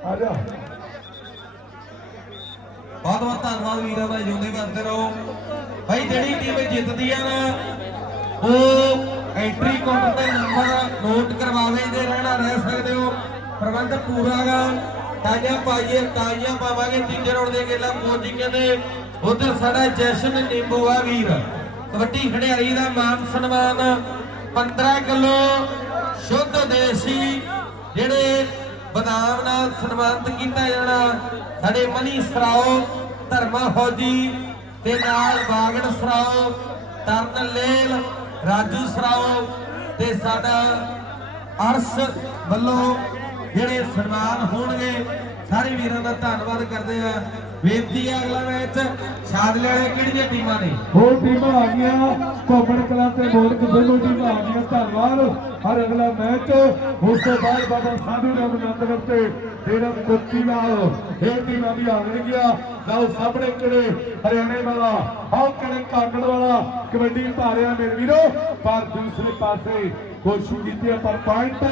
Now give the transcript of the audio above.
ਆ ਜਾ ਬਹੁਤ ਬਹੁਤ ਧੰਨਵਾਦ ਵੀਰਾਂ ਦਾ ਜਿਉਂਦੇ ਵਸਦੇ ਰਹੋ। ਭਾਈ, ਜਿਹੜੀ ਟੀਮ ਜਿੱਤਦੀ ਆ ਨਾ, ਉਹ ਐਂਟਰੀ ਕਾਊਂਟਰ ਤੇ ਨੰਬਰ ਨੋਟ ਕਰਵਾਵੇ ਦੇ ਰਹਿਣਾ ਰਹਿ ਸਕਦੇ ਹੋ। ਪ੍ਰਬੰਧ ਪੂਰਾ ਗਾ ਪਾਈਏ ਤਾਈਆਂ ਪਾਵਾਂਗੇ। ਤੀਜੇ ਰੌਂਡ ਦੇ ਗੇਲਾ ਕੋਚ ਕਹਿੰਦੇ ਉਧਰ ਸਾਡਾ ਜੈਸ਼ਨ ਨਿੰਬੂ ਆ ਵੀਰ। ਕਬੱਡੀ ਖਿਡਾਰੀ ਦਾ ਮਾਨ ਸਨਮਾਨ। 15 ਕਿਲੋ ਸ਼ੁੱਧ ਦੇਸੀ, ਜਿਹੜੇ ਬਦਾਮ ਨਾਲ ਸਨਮਾਨਿਤ ਕੀਤਾ ਜਾਣਾ। ਸਾਡੇ ਮਨੀ ਸਰਾਓ, ਧਰਮਾ ਫੌਜੀ ਤੇ ਨਾਲ ਬਾਗੜ ਸਰਾਓ ਤਰਨ ਲੇਲ, ਰਾਜੂ ਸਰਾਓ ਤੇ ਸਾਡਾ ਅਰਸ਼ ਵੱਲੋਂ ਜਿਹੜੇ ਸਨਮਾਨ ਹੋਣਗੇ ਵੀਰਾਂ ਦਾ ਧੰਨਵਾਦ ਕਰਦੇ ਆ। ਬੇਨਤੀ ਹੈ ਅਗਲਾ ਮੈਚ ਸ਼ਾਦਲੇ ਵਾਲੇ ਕਿਹੜੀਆਂ ਟੀਮਾਂ ਨੇ? ਹੋਰ ਟੀਮਾਂ ਆ ਗਈਆਂ ਕੋਪਰ ਕਲਾਂ ਤੇ ਬੋਲਕ ਦੋਨੋਂ ਟੀਮਾਂ ਆ ਗਈਆਂ, ਧੰਨਵਾਦ। ਹਰ ਅਗਲਾ ਮੈਚ, ਉਸ ਤੋਂ ਬਾਅਦ ਬਾਬਾ ਸਾਧੂ ਰਾਮ ਨੰਦਗੜ ਤੇ ਡੇਰਾ ਕੁੱਤੀ ਨਾਲ ਇਹ ਟੀਮਾਂ ਵੀ ਆਉਣਗੀਆਂ ਲਓ ਸਾਹਮਣੇ ਕਿਹੜੇ ਹਰਿਆਣੇ ਵਾਲਾ, ਆਹ ਕਿਹੜੇ ਕਾਂਗੜ ਵਾਲਾ, ਕਬੱਡੀ ਭਾਰਿਆ ਮੇਰੇ ਵੀਰੋ। ਪਰ ਦੂਸਰੇ ਪਾਸੇ ਕੋਸ਼ਿਸ਼ ਕੀਤੀ ਪਰ ਪੁਆਇੰਟ